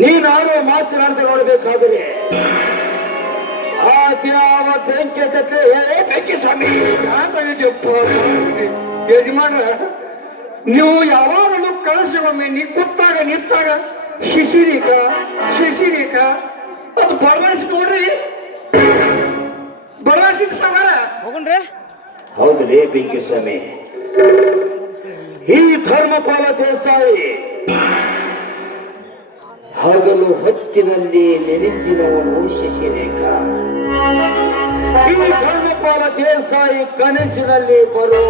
ನೀನಾರೋ ಮಾತನಾಡ್ತಾ ನೋಡಬೇಕಾದರೆ ಆದ್ಯಾವ ಬೆಂಕಿ ಕತ್ಲೆ ಹೇಳೇ ಬೆಂಕಿ ಸ್ವಾಮಿ ಯಾಕಾಗಿದ್ಯಪ್ಪ ಯಜಮಾನ್ರ, ನೀವು ಯಾವಾಗಲೂ ಕಳಿಸಿಗೊಮ್ಮೆ ನೀ ಕೂತಾಗ ನಿಂತಾಗ ಶಿಶಿರಿಕ ಶಿಶಿರಿಕ ಅದು ಬಡವಡಿಸಿ ನೋಡ್ರಿ, ಬಡವಡಿಸಿದ ಸವಾರ ಹೋಗಣ್ರೆ. ಹೌದಲೇ ಬೆಂಕಿ ಸ್ವಾಮಿ, ಈ ಧರ್ಮಪಾಲ ದೇಸಾಯಿ ಹಗಲು ಹೊತ್ತಿನಲ್ಲಿ ನೆನೆಸಿನವನು ಶಶಿರೇಖ. ಈ ಧರ್ಮಪಾಲ ದೇಸಾಯಿ ಕನಸಿನಲ್ಲಿ ಬರೋ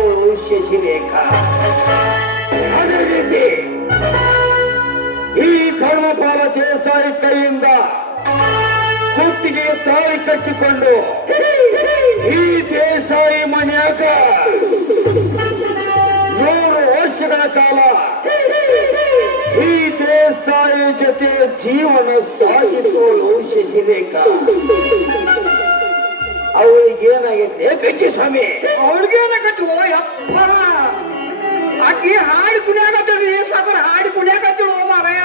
ಶಶಿರೇಖ. ಅದೇ ರೀತಿ ಈ ಧರ್ಮಪಾಲ ದೇಸಾಯಿ ಕೈಯಿಂದ ಕುತ್ತಿಗೆ ತಾಳಿ ಕಟ್ಟಿಕೊಂಡು ಈ ದೇಸಾಯಿ ಮನ್ಯಾಗ 100 ವರ್ಷಗಳ ಕಾಲ ಈ ದೇಸಾಯಿ ಜೊತೆ ಜೀವನ ಸಾಗಿಸೋಳು ಶಶಿರೇಖ. ಅವಳಿಗೇನಾಗೈತೆ ಬೆಂಕಿ ಸ್ವಾಮಿ? ಅವಳಿಗೇನಾಗತ್ತು ಯಪ್ಪ, ಆಕಿ ಹಾಡಿ ಕುಣಿಯಾಗತ್ತಳಿ ಸಾಕರ್, ಹಾಡಿ ಕುಣಿಯಾಗತ್ತಳು ಮಾರಯ್ಯ.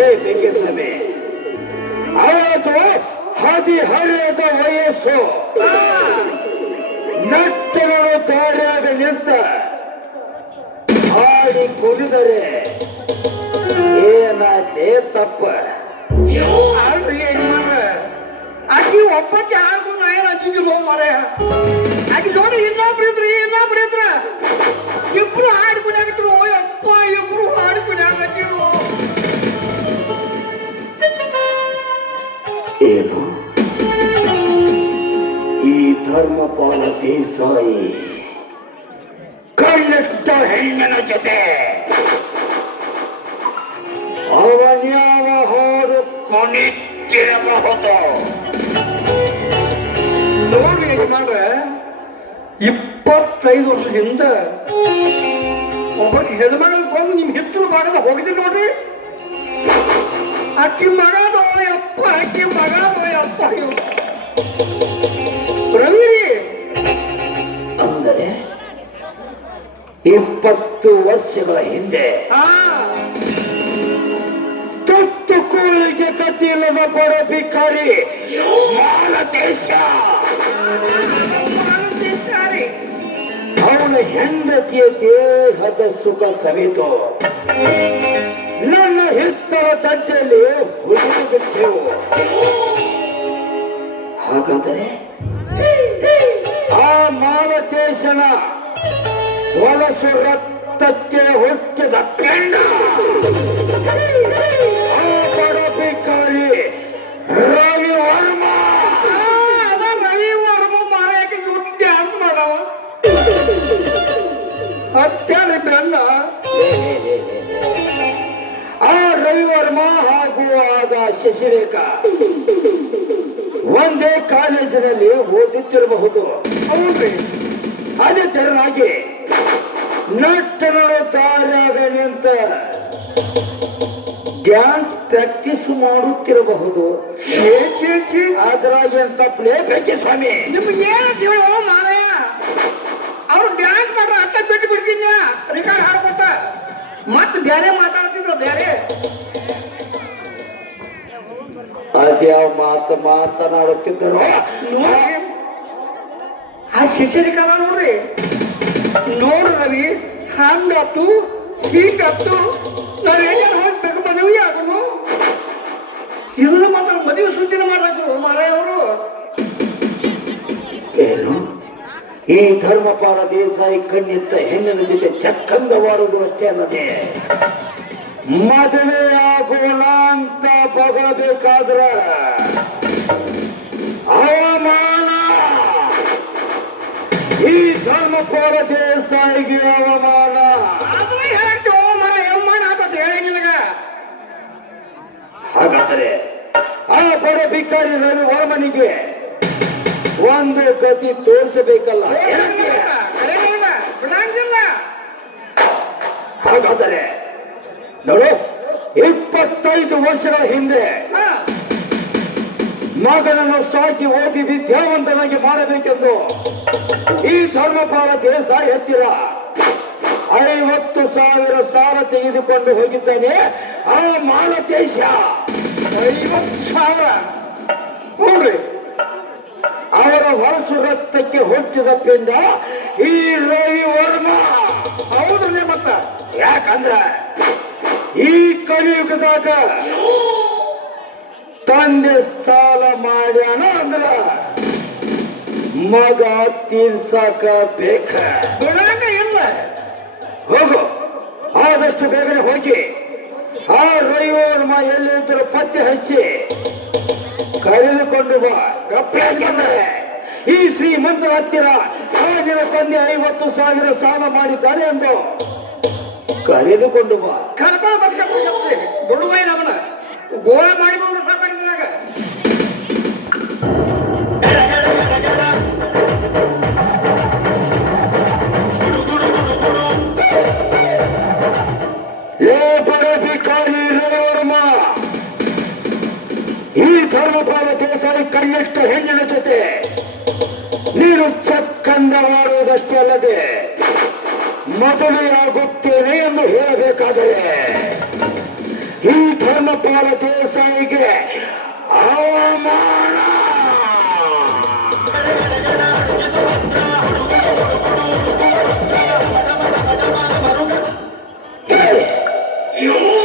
ಏ ಬೆಂಕಿ ಸ್ವಾಮಿ, ಅವತ್ತು ಹದಿಹರೆಯದ ವಯಸ್ಸು, ನಟ್ಟಗಳು ದಾರಿಯಾಗ ನಿಂತ ಹಾಡಿ ಕುಡಿದರೆ ಏನಾಗ್ಲೇ ತಪ್ಪ? ಅಲ್ರಿ ಯಜಮಾನ್ರ, ಆಕಿ ಒಬ್ಬಕ್ಕೆ ಹಾಡ್ಕೊಂಡು ಏನು ಹಚ್ಚಿದ್ರು ಮಾರಯ್ಯ. ಆಕಿ ನೋಡಿ ಇನ್ನೊಬ್ರು ಇದ್ರ ಇಬ್ರು ಹಾಡಿ ಕುಣಿಯಾಗತ್ತಳು ಯಪ್ಪ, ಇಬ್ರು ಹಾಡಿ ಕುಣಿಯಾಗತ್ತಿರು. ಏನು ಈ ಧರ್ಮಪಾಲ ದೇಸಾಯಿ ಕನಿಷ್ಠ ಹೆಣ್ಣಿನ ಜೊತೆ ಅವನ್ಯಾವ ಹಾಡು ಕೊನಿತ್ತಿರಬಹುದು? ನೋಡ್ರಿ ಯಜಮಾನ್ರ, 25 ವರ್ಷದಿಂದ ಒಬ್ಬರಿಗೆ ಹೆಣ್ಮಗಳು ಬಂದು ನಿಮ್ ಹಿತ್ತಲ ಭಾಗದ ಹೋಗಿದ್ರಿ ನೋಡ್ರಿ. ಅಕ್ಕಿ ಮಗನೋ ಯಪ್ಪ, ಅಕ್ಕಿ ಮಗನೋ ಯಪ್ಪ. ರವಿ ಅಂದರೆ 20 ವರ್ಷಗಳ ಹಿಂದೆ ತುತ್ತು ಕೂಳಿಗೆ ಗತಿಯಿಲ್ಲದ ಬಡ ಭಿಕಾರಿ ಮಾಲತೇಶ ಅವನ ಹೆಂಡತಿಯ ದೇಹದ ಸುಖ ಸವಿತು ನನ್ನ ಹಿತ್ತಲ ತಟ್ಟೆಯಲ್ಲಿ ಹುಡುಗಿ ಬಿಟ್ಟೆವು. ಹಾಗಾದರೆ ಆ ಮಾಲತೇಶನ ಹೊಲಸು ರಕ್ತಕ್ಕೆ ಹುಟ್ಟಿದ ಪೆಣ್ಣ ಆ ಬಡ ಭಿಕಾರಿ ರವಿ ವರ್ಮ. ರವಿ ವರ್ಮ ಮಾರಕ್ಕೆ ದುಡ್ಡು ಅಂತ ಮಾಡವ ಅತ್ಯಾರಿ ಬೆಲ್ಲ. ಆ ರವಿವರ್ಮ ಹಾಗೂ ಆಗ ಶಶಿರೇಖ ಒಂದೇ ಕಾಲೇಜಿನಲ್ಲಿ ಓದುತ್ತಿರಬಹುದು. ಹೌದ್ರಿ, ಅದೇ ತೆರನಾಗಿ ನಟ್ಟನಳು ದಾರ್ಯಾಗ ನಿಂತ ಡ್ಯಾನ್ಸ್ ಪ್ರಾಕ್ಟೀಸ್ ಮಾಡುತ್ತಿರಬಹುದು. ಅದ್ರಾಗ ಏನ್ ತಪ್ಪಲೇ ಬೆಂಕಿ ಸ್ವಾಮಿ? ನಿಮ್ಗೆ ಏನು ಹೇಳೋ ಮಾರಯ್ಯ, ಅವ್ರು ಡ್ಯಾನ್ಸ್ ಮಾಡ್ರ ಅಟ್ಟ ಬಿಟ್ಟು ಬಿಡ್ತೀನಿ ರಿಕಾರ್ಡ್ ಹಾಡ್ಕೊತ ಮತ್ತೆ ಬೇರೆ ಮಾತಾಡ್ತಿದ್ರು. ಬೇರೆ ಅದ್ಯಾವ ಮಾತನಾಡುತ್ತಿದ್ದರು? ಆ ಶಿಶಿರಿಕಾಲ ನೋಡ್ರಿ, ನೋಡು ರವಿ, ಹಂಗತ್ತು ಹೀಗತ್ತು ನಾವೇನಾರು ಹೋಗ್ಬೇಕು ಮದುವೆ ಆಗನು. ಇದನ್ನ ಮಾತ್ರ ಮದುವೆ ಸುದ್ದಿನ ಮಾಡಿದ್ರು ಮಾರಾಯ ಅವರು. ಏನು ಈ ಧರ್ಮಪಾಲ ದೇಸಾಯಿ ಕಣ್ಣಿಟ್ಟ ಹೆಣ್ಣಿನ ಜೊತೆ ಚಕ್ಕಂದವಾಡುವುದು ಅಷ್ಟೇ ಅಲ್ಲದೆ ಮದುವೆ ಆಗೋಣ ಅಂತ ಬಗಬೇಕಾದ್ರ ಅವಮಾನ. ಈ ಧರ್ಮಪಾಲ ದೇಸಾಯಿಗೆ ಅವಮಾನ. ಹಾಗಾದರೆ ಆ ಬಡ ಭಿಕಾರಿ ರವಿ ವರ್ಮನಿಗೆ ಒಂದು ಗತಿ ತೋರಿಸಬೇಕಲ್ಲ? ಹಾಗಾದರೆ ನೋಡು, 25 ವರ್ಷಗಳ ಹಿಂದೆ ಮಗನನ್ನು ಸಾಕಿ ಓದಿ ವಿದ್ಯಾವಂತನಾಗಿ ಮಾಡಬೇಕೆಂದು ಈ ಧರ್ಮಪಾಲ ದೇಸಾಯಿ ಹತ್ತಿರ 50,000 ಸಾಲ ತೆಗೆದುಕೊಂಡು ಹೋಗಿದ್ದಾನೆ ಆ ಮಾಲತೇಶ. 50,000 ನೋಡ್ರಿ. ಅವರ ಹೊರಸು ರಕ್ತಕ್ಕೆ ಹೊಟ್ಟಿದ ಪಿಂಡ ಈ ರವಿ ವರ್ಮ. ಹೌದ್ರಲ್ಲೇ ಮತ್ತ ಯಾಕಂದ್ರ ಈ ಕಲಿಯುಗದಾಗ ತಂದೆ ಸಾಲ ಮಾಡ್ಯಾನ ಅಂದ್ರ ಮಗ ತೀರ್ಸಾಕ ಬೇಕ. ಬಿಡಂಗ ಇಲ್ಲ. ಹೋಗು, ಆದಷ್ಟು ಬೇಗನೆ ಹೋಗಿ ಆ ರವಿ ವರ್ಮ ಎಲ್ಲಿ ಅಂತಾರೆ ಪತ್ತೆ ಹಚ್ಚಿ ಕರೆದುಕೊಂಡು ಬಾ. ಯಾಕೆಂದ್ರೆ ಈ ಶ್ರೀಮಂತರ ಹತ್ತಿರ ಆಗಿನ ತಂದೆ 50,000 ಸಾಲ ಮಾಡಿದ್ದಾನೆ ಎಂದು ಕರೆದುಕೊಂಡು ಬಾ. ಕರ್ಕೊಂಡು ಬರ್ಬೇಕು. ದುಡುವೈ ನಮ್ಮನ ಗೋಳ ಮಾಡಿಕೊಂಡು ಸಾಕಾಗಿದ್ದಾಗ ಏ ಬಡ ಭಿಕಾರಿ ರವಿ ವರ್ಮ, ಈ ಧರ್ಮಪಾಲ ದೇಸಾಯಿ ಕಣ್ಣಿಟ್ಟ ಹೆಣ್ಣಿನ ಜೊತೆ ನೀನು ಚಕ್ಕಂದವಾಡುವುದಷ್ಟೇ ಅಲ್ಲದೆ ಮದುವೆಯಾಗುತ್ತೇನೆ ಎಂದು ಹೇಳಬೇಕಾದರೆ ಈ ಧರ್ಮಪಾಲ ದೇಸಾಯಿಗೆ ಅವಮಾನ.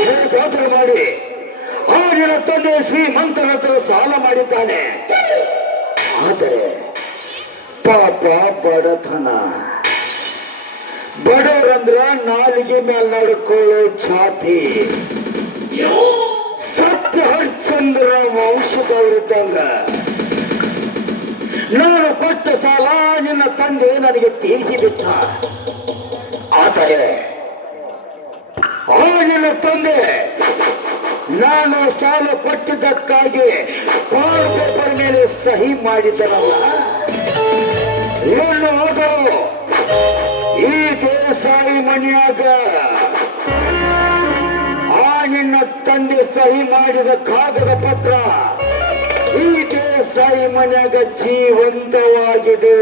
ಹೇಗಾದರೂ ಮಾಡಿ ಆ ನಿನ್ನ ತಂದೆ ಶ್ರೀಮಂತನ ಹತ್ರ ಸಾಲ ಮಾಡಿದ್ದಾನೆ. ಆದರೆ ಪಾಪ ಬಡತನ, ಬಡವರಂದ್ರ ನಾಲಿಗೆ ಮೇಲೆ ನಡ್ಕೊಳ್ಳೋ ಛಾತಿ, ಸತ್ಯ ಹರಿಶ್ಚಂದ್ರ ವಂಶದವರಿದ್ದಂಗ ನಾನು ಕೊಟ್ಟ ಸಾಲ ನಿನ್ನ ತಂದೆ ನನಗೆ ತೀರಿಸಿಬಿಟ್ಟ. ಆದರೆ ಆ ನಿನ್ನ ತಂದೆ ನಾನು ಸಾಲ ಕೊಟ್ಟಿದ್ದಕ್ಕಾಗಿ ಬಾಂಡ್ ಪೇಪರ್ ಮೇಲೆ ಸಹಿ ಮಾಡಿದ್ದನಲ್ಲ, ಏನು ಹೋದರು ಈ ದೇಸಾಯಿ ಮನೆಯಾಗ ಆ ನಿನ್ನ ತಂದೆ ಸಹಿ ಮಾಡಿದ ಕಾಗದ ಪತ್ರ ಈ ದೇಸಾಯಿ ಮನೆಯಾಗ ಜೀವಂತವಾಗಿದೆ.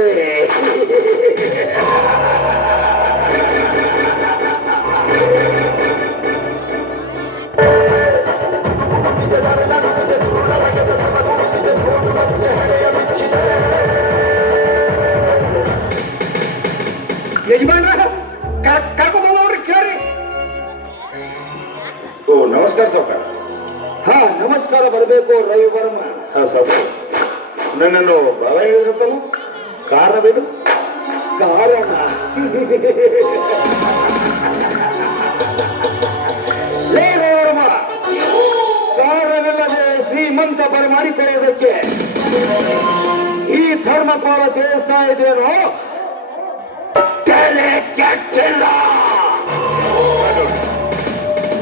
ಯಜಮಾನ್ರ ಕರ್ಕೊಂಡ್ ನೋಡ್ರಿ ಕೇಳ್ರಿ. ಓ ನಮಸ್ಕಾರ ಸಾವುಕಾರ. ಹಾ ನಮಸ್ಕಾರ, ಬರಬೇಕು ರವಿ ವರ್ಮ. ಹಾ ಸಾವುಕಾರ, ನನ್ನನ್ನು ಬಾಬಾ ಹೇಳಿದ್ರತ್ತಲ್ಲ, ಕಾರಣವೇನು? ಕಾರಣ ಲೇ ರವಿ ವರ್ಮ, ಕಾರಣವಿಲ್ಲದೆ ಶ್ರೀಮಂತ ಬರಮಾಡಿಕೊಳ್ಳುವುದಕ್ಕೆ ಈ ಧರ್ಮಪಾಲ ದೇಸಾಯಿದೇನೋ ತಲೆ ಕೆಟ್ಟಿಲ್ಲ.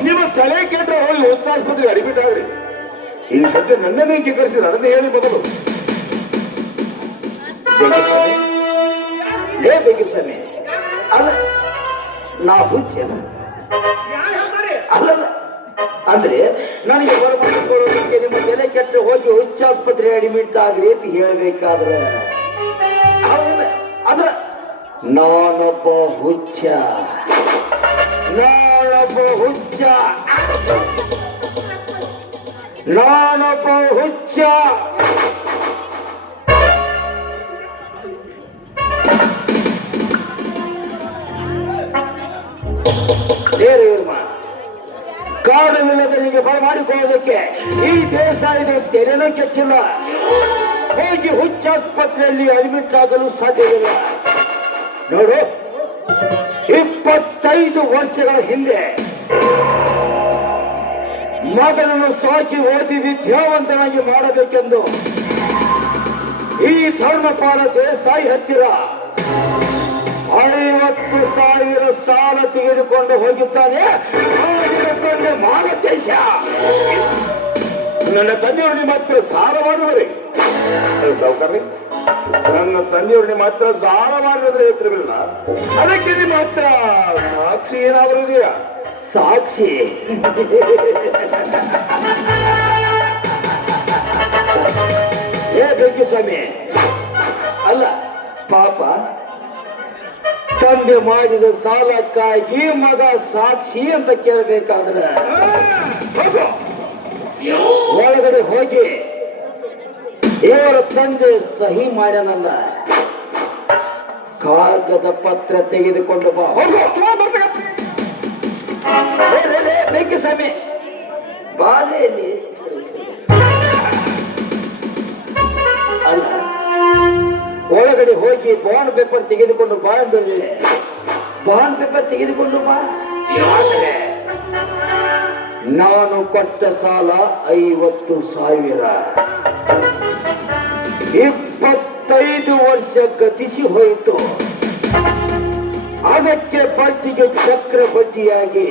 ನಿಮ್ಮ ತಲೆ ಕೆಟ್ಟರೆ ಹೋಗಿ ಹುಚ್ಚಾಸ್ಪತ್ರೆಗೆ ಅಡ್ಮಿಟ್ ಆಗ್ರಿ. ಈ ಸದ್ಯ ನನ್ನನ್ನೇ ಕಿಕ್ಕರಿಸಿದ್ರೆ ಅದನ್ನೇ ಹೇಳಿ ಮೊದಲು. ಬೇಕಿಸ್ವಾಮಿ, ಲೇ ಬೇಕಿಸ್ವಾಮಿ, ಅಲ್ಲ ನಾ ಹುಚ್ಚೇನ? ಯಾರು ಹೇಳ್ತಾರೆ? ಅಲ್ಲಲ್ಲ, ಅಂದ್ರೆ ನನಗೆ ಬರಮಾಡಿಕೊಳ್ಳೋದಕ್ಕೆ ನಿಮ್ಮ ತಲೆ ಕೆಟ್ಟರೆ ಹೋಗಿ ಹುಚ್ಚಾಸ್ಪತ್ರೆ ಅಡ್ಮಿಟ್ ಆಗ್ರಿ ಅಂತ ಹೇಳ್ಬೇಕಾದ್ರೆ ಅದ್ರ ನಾನೊಬ್ಬ ಹುಚ್ಚ, ನಾನೊಬ್ಬ ಹುಚ್ಚ, ನಾನೊಬ್ಬ ಹುಚ್ಚ. ಕಾರಣವಿಲ್ಲದನಿಗೆ ಬರಮಾಡಿಕೊಳ್ಳೋದಕ್ಕೆ ಈ ದೇಸಾಯಿದ ತೆರೆನೂ ಕೆಚ್ಚಿಲ್ಲ. ಹೋಗಿ ಹುಚ್ಚಾಸ್ಪತ್ರೆಯಲ್ಲಿ ಅಡ್ಮಿಟ್ ಆಗಲು ಸಾಧ್ಯವಿಲ್ಲ. ನೋಡು, 25 ವರ್ಷಗಳ ಹಿಂದೆ ಮಗನನ್ನು ಸಾಕಿ ಓದಿ ವಿದ್ಯಾವಂತನಾಗಿ ಮಾಡಬೇಕೆಂದು ಈ ಧರ್ಮಪಾಲ ದೇಸಾಯಿ ಹತ್ತಿರ 50,000 ಸಾಲ ತೆಗೆದುಕೊಂಡು ಹೋಗಿದ್ದಾನೆ. ಮಾನದೇಶ ನನ್ನ ತಂದೆಯವರು ನಿಮ್ಮ ಹತ್ರ ಸಾಲ ಮಾಡುವರೆ ಸಾವುಕಾರ್ರಿ. ನನ್ನ ತಂದೆಯವರು ನಿಮ್ಮ ಹತ್ರ ಸಾಲ ಮಾಡಿದ್ರೆ ಹೇಳ್ತಿರಲಿಲ್ಲ, ಅದಕ್ಕೆ ನಿಮ್ಮ ಹತ್ರ ಸಾಕ್ಷಿ ಏನಾದರೂ ಇದೆಯಾ? ಸಾಕ್ಷಿ ಏ ಬೆಂಕಿಸ್ವಾಮಿ, ಅಲ್ಲ ಪಾಪ ತಂದೆ ಮಾಡಿದ ಸಾಲಕ್ಕಾಗಿ ಮಗ ಸಾಕ್ಷಿ ಅಂತ ಕೇಳಬೇಕಾದ್ರೆ ಒಳಗಡೆ ಹೋಗಿ ಇವರ ತಂದೆ ಸಹಿ ಮಾಡ್ಯಾನಲ್ಲ ಕಾಗದ ಪತ್ರ ತೆಗೆದುಕೊಂಡು ಬಾ. ಹೋಗು. ಬೇಕಿ ಸ್ವಾಮಿ ಬಾಲೆಯಲ್ಲಿ ಅಲ್ಲ, ಒಳಗಡೆ ಹೋಗಿ ಬಾಂಡ್ ಪೇಪರ್ ತೆಗೆದುಕೊಂಡು ಬಾ ಅಂದ್ರೆ ಬಾಂಡ್ ಪೇಪರ್ ತೆಗೆದುಕೊಂಡು ಬಾ. ಯಾಕೆ? ನಾನು ಕೊಟ್ಟ ಸಾಲ 50,000. 25 ವರ್ಷ ಗತಿಸಿ ಹೋಯಿತು. ಅದಕ್ಕೆ ಬಡ್ಡಿಗೆ ಚಕ್ರ ಬಡ್ಡಿಯಾಗಿ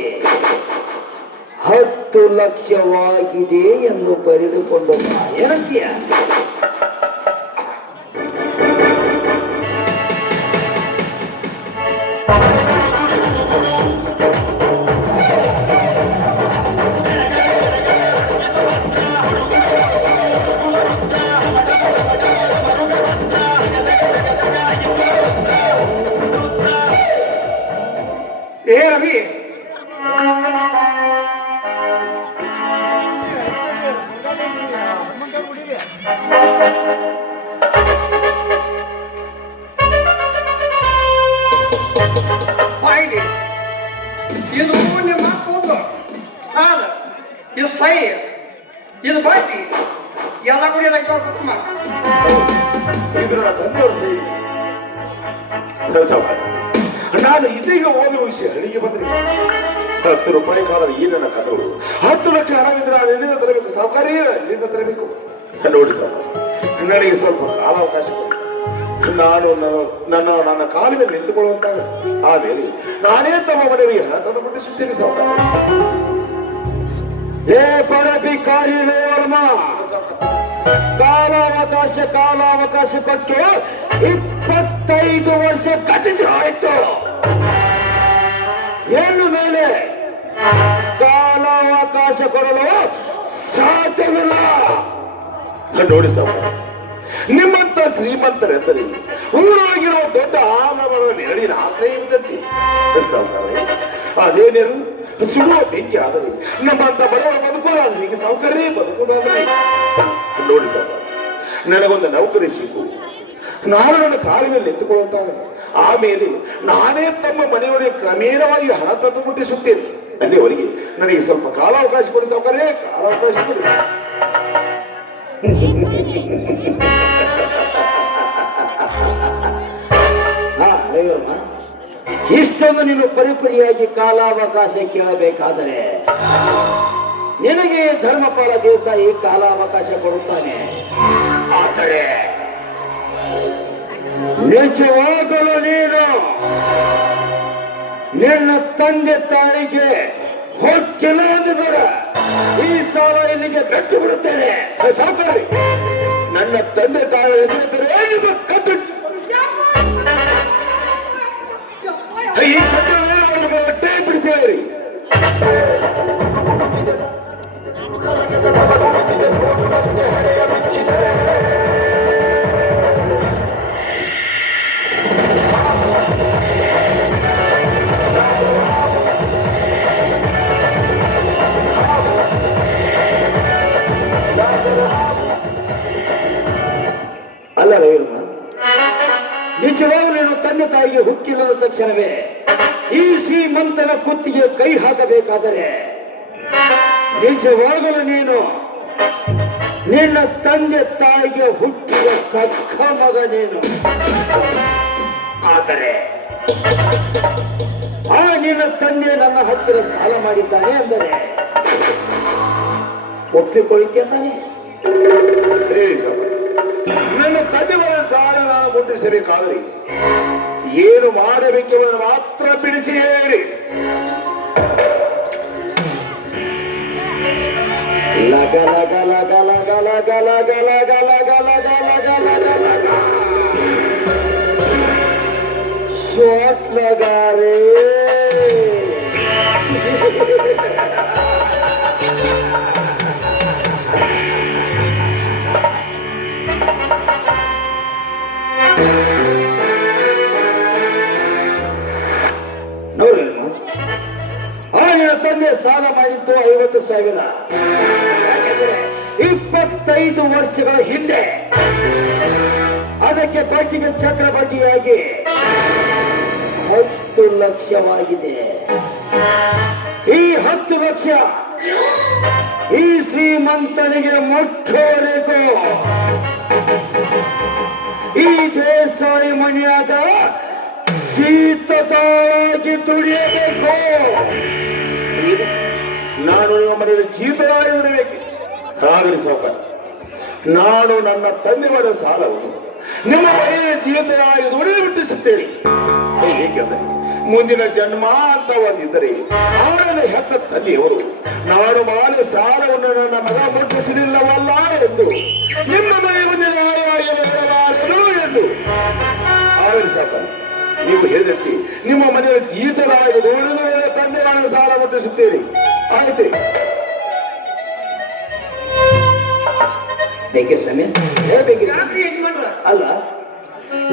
10 ಲಕ್ಷವಾಗಿದೆ ಎಂದು ಬರೆದುಕೊಂಡು ಬಾ. ಏನಂತೀಯ? ಏ ರವಿ, ಬಾಯಿಲಿ ಇದು ನಿಮ್ಮ ಕೂದಲು ಸಾಲ, ಇದು ಸೈ, ಇದು ಬಡ್ಡಿ ಎಲ್ಲ ಕುಡಿಯೋದಕ್ಕೆ ಅವ್ರ ಕುಟುಂಬ. ಇದು ನನ್ನ ತಂದೆಯವ್ರ ಸಹಿ. ಸಾವುಕಾರ, ನಾನು ಇದೀಗ ಓದುವ ವಿಷಯ ಅಲ್ಲಿಗೆ ಬಂದ್ರಿ. 10 ರೂಪಾಯಿ ಕಾಲದ ಈ ನನ್ನ ಕಥೆಗಳು 10 ಲಕ್ಷ ಹಣವಿದ್ರೆ ನಾನು ಎಲ್ಲಿಂದ ತರಬೇಕು ಸಾವುಕಾರಿ? ಎಲ್ಲಿಂದ ತರಬೇಕು? ನೋಡಿ ಸರ್, ನನಗೆ ಸ್ವಲ್ಪ ಕಾಲಾವಕಾಶ ಕೊಡಿ. ನಾನು ನನ್ನ ಕಾಲಿನ ನಿಂತುಕೊಳ್ಳುವಂತಾಗ ಆಮೇಲೆ ನಾನೇ ತಮ್ಮ ಮನೆಯವರಿಗೆ ಹಣ ತಂದುಕೊಟ್ಟಿಸುತ್ತೇನೆ ಸಾವುಕಾರ. ಏ ಪರಭಿಕಾರಿ ವರ್ಮ, ಕಾಲಾವಕಾಶ ಕೊಟ್ಟು 25 ವರ್ಷ ಗತಿಸಿ ಹೋಯಿತು. ಹೆಣ್ಣು ಮೇಲೆ ಕಾಲಾವಕಾಶ ಕೊಡಲು ಸಾಧ್ಯವಿಲ್ಲ. ನೋಡಿ ಸಾವುಕಾರ, ನಿಮ್ಮಂತ ಶ್ರೀಮಂತರೆಂದರೆ ಊರೊಳಗಿರುವ ದೊಡ್ಡ ಆಲಮರದ ನೆರಳಿನ ಆಶ್ರಯ ಇದ್ದಂತೆ ಸಾವುಕಾರ. ಅದೇ ನೆರಳು ಸುಡುವ ಬೆಂಕಿ ಆದರೆ ನಮ್ಮಂತ ಬಡವರು ಬದುಕೋದಾದ್ರೆ ಈಗ ಸಾವುಕಾರೇ ಬದುಕೋದಾದ್ರೆ. ನೋಡಿ ಸಾವುಕಾರ, ನನಗೊಂದು ನೌಕರಿ ಸಿಕ್ಕು, ನಾನು ನನ್ನ ಕಾಲಿನ ಮೇಲೆ ನಿಂತುಕೊಳ್ಳುವಂತಾಗ ಆಮೇಲೆ ನಾನೇ ತಮ್ಮ ಮನೆಯವರಿಗೆ ಕ್ರಮೇಣವಾಗಿ ಹಣ ತಂದು ಮುಟ್ಟಿಸುತ್ತೇನೆ. ಅಲ್ಲಿವರೆಗೆ ನನಗೆ ಸ್ವಲ್ಪ ಕಾಲಾವಕಾಶ ಕೊಡಿ ಸಾವುಕಾರೇ, ಕಾಲಾವಕಾಶ ಕೊಡಿ. ಇಷ್ಟೊಂದು ನೀನು ಪರಿಪರಿಯಾಗಿ ಕಾಲಾವಕಾಶ ಕೇಳಬೇಕಾದರೆ ನಿನಗೆ ಧರ್ಮಪಾಲ ದೇಸಾಯಿ ಕಾಲಾವಕಾಶ ಕೊಡುತ್ತಾನೆ. ಆದರೆ ನಿಜವಾಗಲು ನೀನು ನಿನ್ನ ತಂದೆ ತಾಯಿಗೆ ಹೊತ್ತಿಲ್ಲ ಅಂದುಬೇಡ. ಈ ಸಾಲ ಇಲ್ಲಿಗೆ ಬೆಟ್ಟು ಬಿಡುತ್ತೇನೆ. ಸಾವುಕಾರಿ, ನನ್ನ ತಂದೆ ತಾಯಿಯ ಹೆಸರಿದ್ದರೆ ನಿಮ್ಮ ಕತ್ತು ಈಗ ಸದ್ಯ ಹೊಟ್ಟೆ ಬಿಡ್ತೇವೆ. ಅಲ್ಲ ರವಿರಮ್ಮ, ನಿಜವಾಗೂ ನೀನು ತಂದೆ ತಾಯಿಗೆ ಹುಟ್ಟಿಲ್ಲದ ತಕ್ಷಣವೇ ಈ ಶ್ರೀಮಂತನ ಕುತ್ತಿಗೆ ಕೈ ಹಾಕಬೇಕಾದರೆ ನಿಜವಾಗಲು ನೀನು ನಿನ್ನ ತಂದೆ ತಾಯಿಗೆ ಹುಟ್ಟಿದ ತಕ್ಕ ಮಗ ನೀನು. ಆದರೆ ಆ ನಿನ್ನ ತಂದೆ ನನ್ನ ಹತ್ತಿರ ಸಾಲ ಮಾಡಿದ್ದಾನೆ ಅಂದರೆ ಒಪ್ಪಿಕೊಳ್ಳಿಕ್ಕೆ ತಾನೆ? ನನ್ನ ತಂದೆ ಮನೆ ಸಾಲ ನಾನು ಮುಟ್ಟಿಸಬೇಕಾದ್ರೆ ಏನು ಮಾಡಬೇಕೆಂಬುದನ್ನು ಮಾತ್ರ ಬಿಡಿಸಿ ಹೇಳಿ. ಲಗ ಲಗ ಲಗ ಲಗ ಲಗ ಲಗ ಲಗ ಲಗ ಲಗ ಲಗ ಲಗ ಲಗ ಶಾಟ್ ಲಗಾ ರೇ. ನೋಡಿ, ಆ ನಿನ್ನ ತಂದೆ ಸಾಲ ಮಾಡಿದ್ದು 50,000. ಯಾಕೆಂದ್ರೆ 25 ವರ್ಷಗಳ ಹಿಂದೆ ಅದಕ್ಕೆ ಬಡ್ಡಿಗೆ ಚಕ್ರ ಬಡ್ಡಿಯಾಗಿ 10 ಲಕ್ಷವಾಗಿದೆ. ಈ 10 ಲಕ್ಷ ಈ ಶ್ರೀಮಂತನಿಗೆ ಮುಟ್ಟುವರೆಗೂ ಈ ದೇಸಾಯಿ ಮನೆಯಾಗ ಶೀತತಾಳಾಗಿ ತುಳಿಯಬೇಕು. ಇದು ನಾನು ನಿಮ್ಮ ಮನೆಯಲ್ಲಿ ಜೀತರಾಗಿ ದುಡಿಬೇಕು. ಆಗಲಿ ಸಾವುಕಾರ, ನಾನು ನನ್ನ ತಂದೆ ಮಾಡಿದ ಸಾಲವನ್ನು ನಿಮ್ಮ ಮನೆಯಲ್ಲಿ ಜೀತರಾಗಿ ದುಡಿ ಬಿಟ್ಟಿಸುತ್ತೇನೆ. ಏಕೆಂದರೆ ಮುಂದಿನ ಜನ್ಮ ಅಂತ ಒಂದಿದ್ದರೆ ಅವರನ್ನು ಹೆತ್ತ ತಂದೆಯವರು ನಾನು ಮಾಡಿದ ಸಾಲವನ್ನು ನನ್ನ ಮಗ ಮುಟ್ಟಿಸಲಿಲ್ಲವಲ್ಲ ಎಂದು ನಿಮ್ಮ ಮನೆ ಮುಂದೆ ನ್ಯಾಯವಾಗಿ ಬರಬಾರದು ಎಂದು. ಆಗಲಿ ಸಾವುಕಾರ, ನೀವು ಹೇಳಿದಂತೆ ನಿಮ್ಮ ಮನೆಯಲ್ಲಿ ಜೀತರಾಗಿ ದುಡಿದು ನನ್ನ ತಂದೆ ನಾನು ಸಾಲ ಮುಟ್ಟಿಸುತ್ತೇನೆ. ಆಯ್ತು ಬೇಕೆ ಸ್ವಾಮಿ, ಯಾಕ್ರಿ ಯಜಮಾನ್ರ? ಅಲ್ಲ,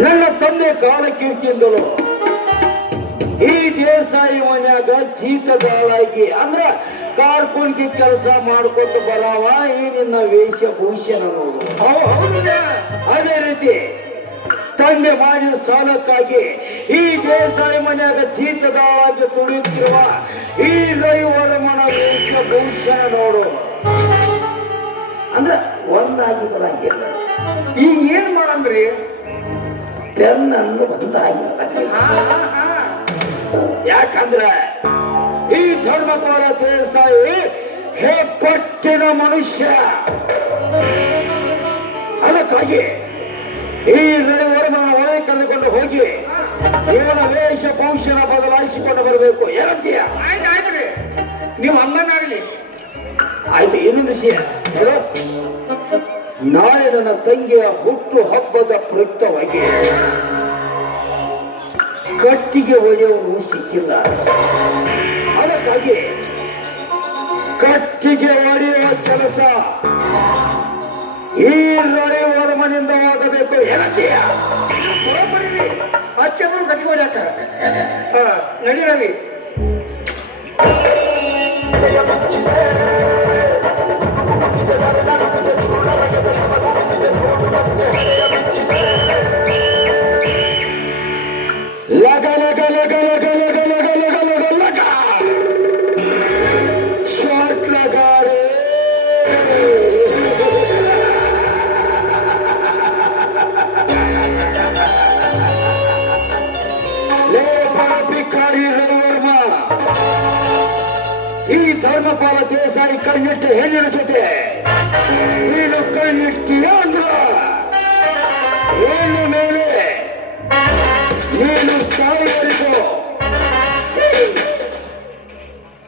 ನನ್ನ ತಂದೆ ಕಾಲ ಕೀರ್ತಿಯಿಂದಲೂ ಈ ದೇಸಾಯಿ ಮನ್ಯಾಗ ಜೀತದಾಳಾಗಿ ಅಂದ್ರ ಕಾರ್ಕುನ್ಗಿ ಕೆಲಸ ಮಾಡ್ಕೊತ ಬರವ ಈ ನಿನ್ನ ವೇಷಭೂಷಣ ನೋಡು. ಅದೇ ರೀತಿ ತಂದೆ ಮಾಡಿದ ಸಾಲಕ್ಕಾಗಿ ಈ ದೇಸಾಯಿ ಮನ್ಯಾಗ ಜೀತದಾಳಾಗಿ ತುಳಿಯುತ್ತಿರುವ ಈ ರವಿವರ್ಮನ ವೇಷಭೂಷಣ ನೋಡು. ಅಂದ್ರ ಒಂದಾಗಿ ಬರಂಗಿಲ್ಲ. ಈಗ ಏನ್ ಮಾಡಂದ್ರಿ? ಪೆನ್ ಅಂದು ಒಂದಾಗಿ ಬರಂಗಿಲ್ಲ. ಯಾಕಂದ್ರೆ ಈ ಧರ್ಮಪಾಲ ದೇಸಾಯಿ ಹೆಪ್ಪಟ್ಟಿನ ಮನುಷ್ಯ. ಅದಕ್ಕಾಗಿ ಈ ರವಿವರ್ಮನ ಒಳಗೆ ಕರೆದುಕೊಂಡು ಹೋಗಿ ಇವನ ವೇಷಭೂಷಣ ಬದಲಾಯಿಸಿಕೊಂಡು ಬರಬೇಕು. ಏನಂತೀಯ? ಆಯ್ತ್ರಿ, ನೀವು ಹಂಗನಾಗ್ಲಿ. ಆಯ್ತು, ಇನ್ನೊಂದು ವಿಷಯ ಹೇಳು. ನಾಳೆ ನನ್ನ ತಂಗಿಯ ಹುಟ್ಟು ಹಬ್ಬದ ಪ್ರಯುಕ್ತವಾಗಿ ಕಟ್ಟಿಗೆ ಒಡೆಯವನು ಸಿಕ್ಕಿಲ್ಲ. ಅದಕ್ಕಾಗಿ ಕಟ್ಟಿಗೆ ಒಡೆಯುವ ಕೆಲಸ ಈ ರವಿವರ್ಮನಿಂದ ಆಗಬೇಕು. ಏನಂತೀಯ? ಹಚ್ಚರು ಕಟ್ಟಿಗೆ ಹೊಡ್ಯಾಕ ನಡಿ ರವಿ. ಲಗ ಲಗ ಲಗ ಲಗ ಲಗ ಲಗ ಲಗ ಲಗ ಲಗ ಶಾರ್ಟ್ ಲಗಾರೆ. ಲೇ ಭಿಕಾರಿ ರವಿವರ್ಮ, ಈ ಧರ್ಮಪಾಲ ದೇಸಾಯಿ ಕಣ್ಣಿಟ್ಟ ಹೆಣ್ಣಿನ ಜೊತೆ ನೀನು ಕಣ್ಣಿಟ್ಟಿಯ ಅಂದ್ರ ಹೆಣ್ಣು ಮೇಲೆ ನೀನು ಸಾಯುವರೆಗೂ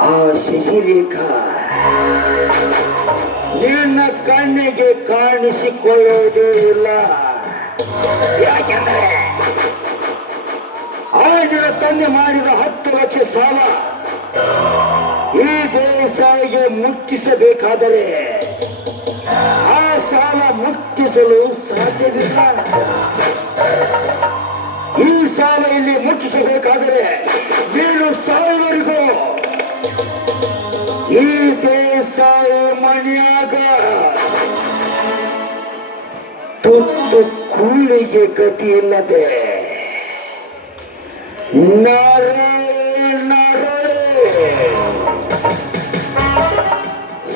ಆ ಶಶಿರೇಖಾ ನಿನ್ನ ಕಣ್ಣಿಗೆ ಕಾಣಿಸಿಕೊಳ್ಳುವುದೇ ಇಲ್ಲ. ಯಾಕೆಂದರೆ ಆ ನಿನ್ನ ತಂದೆ ಮಾಡಿದ 10 ಲಕ್ಷ ಸಾಲ ಈ ದೇಸಾಯಿಗೆ ಮುಟ್ಟಿಸಬೇಕಾದರೆ ಆ ಸಾಲ ಮುಟ್ಟಿಸಲು ಸಾಧ್ಯವಿಲ್ಲ. ಈ ಸಾಲ ಇಲ್ಲಿ ಮುಟ್ಟಿಸಬೇಕಾದರೆ ನೀನು ಸಾಯುವವರೆಗೂ ಈ ದೇಸಾಯಿ ಮನೆಯಾಗ ತುತ್ತು ಕೂಳಿಗೆ ಗತಿ ಇಲ್ಲದೆ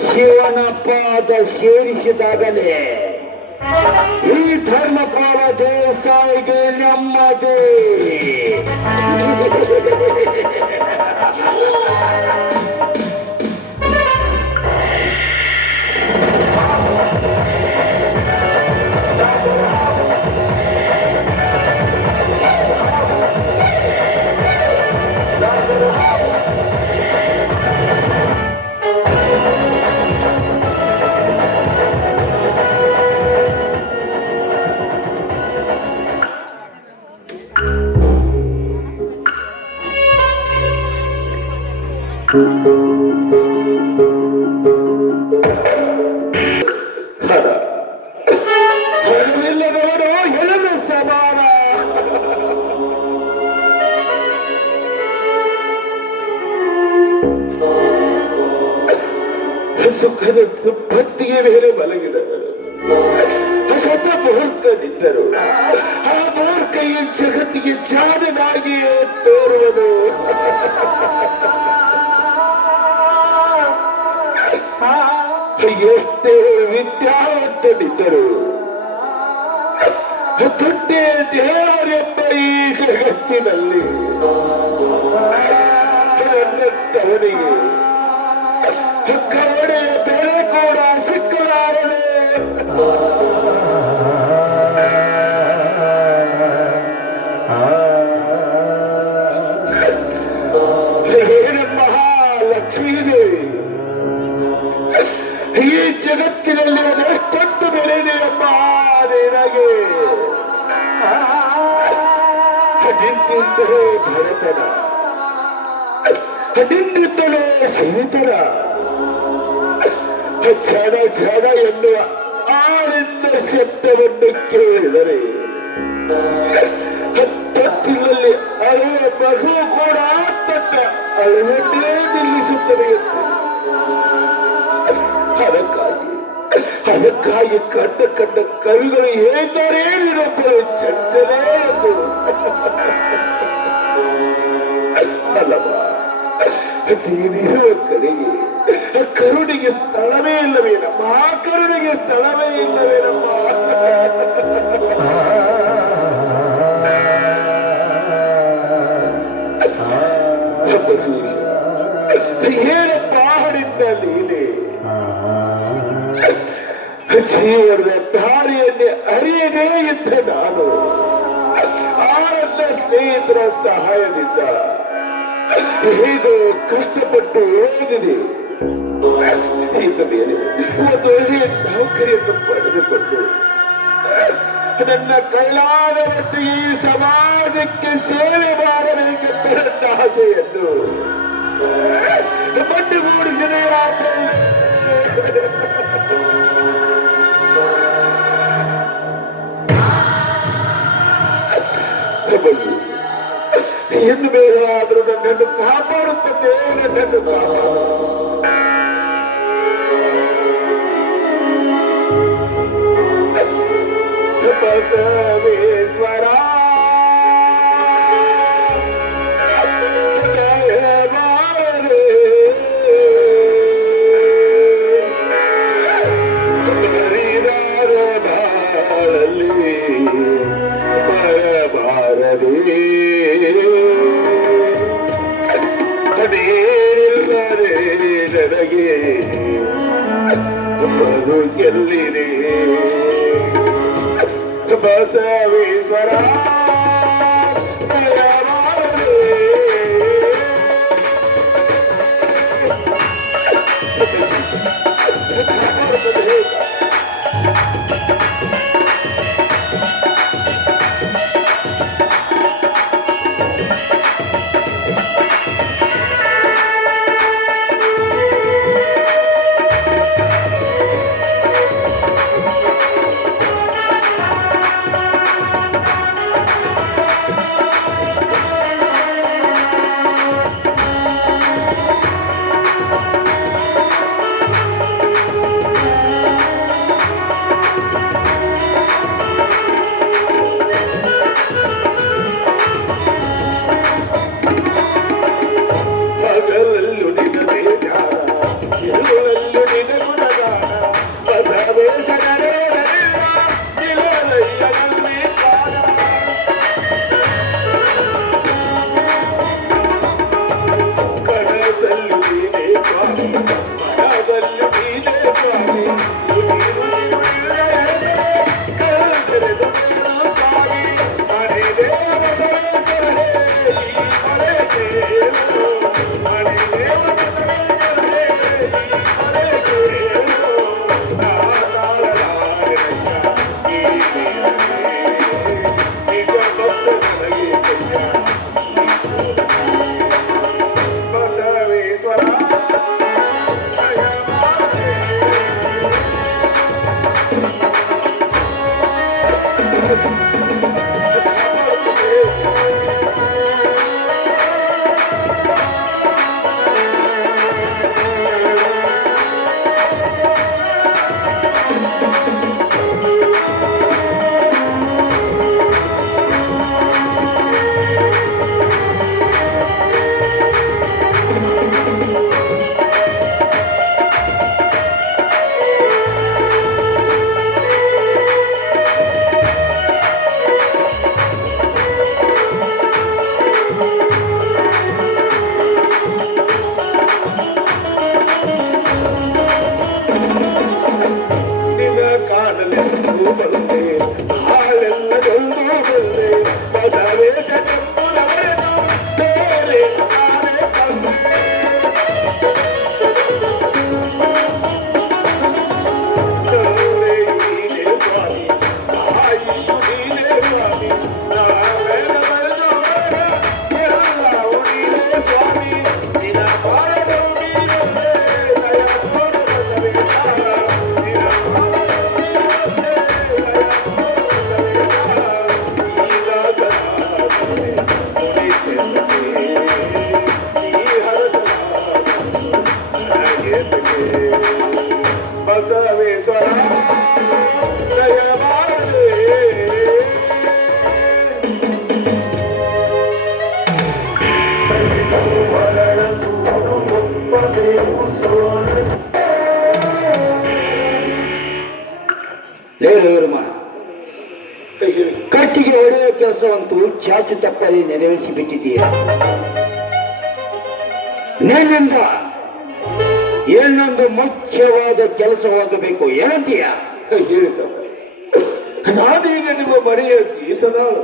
ಶಿವನ ಪಾದ ಸೇರಿಸಿದಾಗಲೇ ಈ ಧರ್ಮಪಾಲ ದೇಸಾಯಿಗೆ ನೆಮ್ಮದಿ. Thank you. ಸುಖದ ಸುಪ್ಪತ್ತಿಗೆ ಮೇಲೆ ಮಲಗಿದಳು. ಶತ ಮೂರ್ಖನಿದ್ದರು ಆ ಮೂರ್ಖ ಈ ಜಗತ್ತಿಗೆ ಜಾಣನಾಗಿಯೇ ತೋರುವನು. ಎಷ್ಟೇ ವಿದ್ಯಾವಂತನಿದ್ದರು ದೊಡ್ಡ ದೇವರೆಂಬ ಈ ಜಗತ್ತಿನಲ್ಲಿ ನನ್ನಂತವನಿಗೆ ಕರುಣೆಯ ಬೆಲೆ ಕೂಡ ಸಿಕ್ಕಲಾರದೆ ಏನಮ್ಮ ಲಕ್ಷ್ಮೀದೇವಿ, ಈ ಜಗತ್ತಿನಲ್ಲಿ ಅದೆಷ್ಟೊಂದು ಬೆಲೆದೆಯಮ್ಮ ನಿನಗೆ. ನಿಂತಿದ್ದರೆ ಭರತನ, ನಿಂತಿದ್ದಲೇ ಸಿರಿತನ, ಝಡ ಝಡ ಎನ್ನುವ ಆಳಿನ ಶಬ್ದವನ್ನು ಕೇಳಿದರೆ ಹತ್ತತ್ತಿನಲ್ಲಿ ಅಳುವ ಮಗು ಕೂಡ ತನ್ನ ಅಳುವನ್ನೇ ನಿಲ್ಲಿಸುತ್ತದೆ ಎಂದು. ಅದಕ್ಕಾಗಿ ಕಂಡ ಕವಿಗಳು ಹೇಳ್ತಾರೆ ನೀನೊಬ್ಬರು ಚಂಚಲ ಎಂದು. ಅಲ್ಲಮ್ಮ, ನೀನಿರುವ ಕಡೆಗೆ ಕರುಣಿಗೆ ಸ್ಥಳವೇ ಇಲ್ಲವೇನಮ್ಮ, ಕರುಣಿಗೆ ಸ್ಥಳವೇ ಇಲ್ಲವೇನಮ್ಮ. ಏನಪ್ಪ ಹಾಡಿದ್ದ ನೀನೆ, ಜೀವನದ ದಾರಿಯನ್ನೇ ಅರಿಯದೇ ಇದ್ದ ನಾನು ಆ ನನ್ನ ಸ್ನೇಹಿತರ ಸಹಾಯದಿಂದ ಹೇಗೋ ಕಷ್ಟಪಟ್ಟು ಓದಿದೆ. ಇನ್ನು ಮೇಲೆ ಒಂದು ಒಳ್ಳೆಯ ನೌಕರಿಯನ್ನು ಪಡೆದುಕೊಂಡು ನನ್ನ ಕೈಲಾದ ಮಟ್ಟಿಗೆ ಈ ಸಮಾಜಕ್ಕೆ ಸೇವೆ ಮಾಡಬೇಕೆಂಬ ನನ್ನ ಆಸೆಯನ್ನು ಮಣ್ಣುಗೂಡಿಸಿದೆ. ಇನ್ನು ಬೇರೆಯಾದರೂ ನನ್ನನ್ನು ಕಾಪಾಡುತ್ತದೆ, ನನ್ನನ್ನು ಬಸವೇಶ್ವರ ನನಗೆ ಬದುಕೆಲ್ಲಿದೆ ಬಸವೇಶ್ವರ ಪರಮೇಶ್ವರ ದಯಮಾಡೆ. ಲೇರವರ್ಮ ಕಟ್ಟಿಗೆ ಹೊಡೆಯುವ ಕೆಲಸವಂತೂ ಚಾಚು ತಪ್ಪದೆ ನೆರವೇರಿಸಿ ಬಿಟ್ಟಿದ್ದೀಯ. ನಿನ್ನಿಂದ ಇನ್ನೊಂದು ಮುಖ್ಯವಾದ ಕೆಲಸವಾಗಬೇಕು ಏನಂತೀಯ? ಹೇಳಿ ಸರ್, ನಾನೀಗ ನಿಮ್ಮ ಮನೆಯ ಜೀತನಾಳು.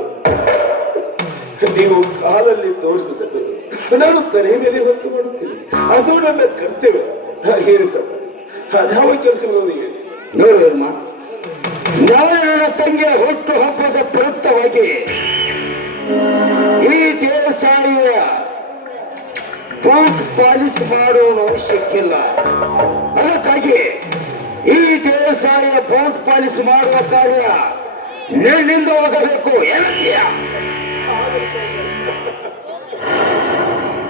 ನೀವು ಕಾಲಲ್ಲಿ ತೋರಿಸಿದ ನಾನು ತಲೆ ಮೇಲೆ ಹೊತ್ತು ಮಾಡುತ್ತೇನೆ, ಅದು ನನ್ನ ಕರ್ತವ್ಯ. ಹೇಳಿ ಸರ್, ಅದ್ಯಾವ ಕೆಲಸಗಳು ಹೇಳಿ. ನೋಡುವರ್ಮ, ನಾನು ನನ್ನ ತಂಗಿಯ ಹುಟ್ಟು ಹಬ್ಬದ ಪ್ರಯುಕ್ತವಾಗಿ ಈ ದೇಸಾಯಿಯ ಬೂಟ್ ಪಾಲಿಸ್ ಮಾಡುವ ಅವಶ್ಯಕ್ಕಿಲ್ಲ. ಅದಕ್ಕಾಗಿ ಈ ದೇಸಾಯಿಯ ಬೂಟ್ ಪಾಲಿಸ್ ಮಾಡುವ ಕಾರ್ಯ ನಿನ್ನಿಂದ ಹೋಗಬೇಕು ಏನಂತೀಯ?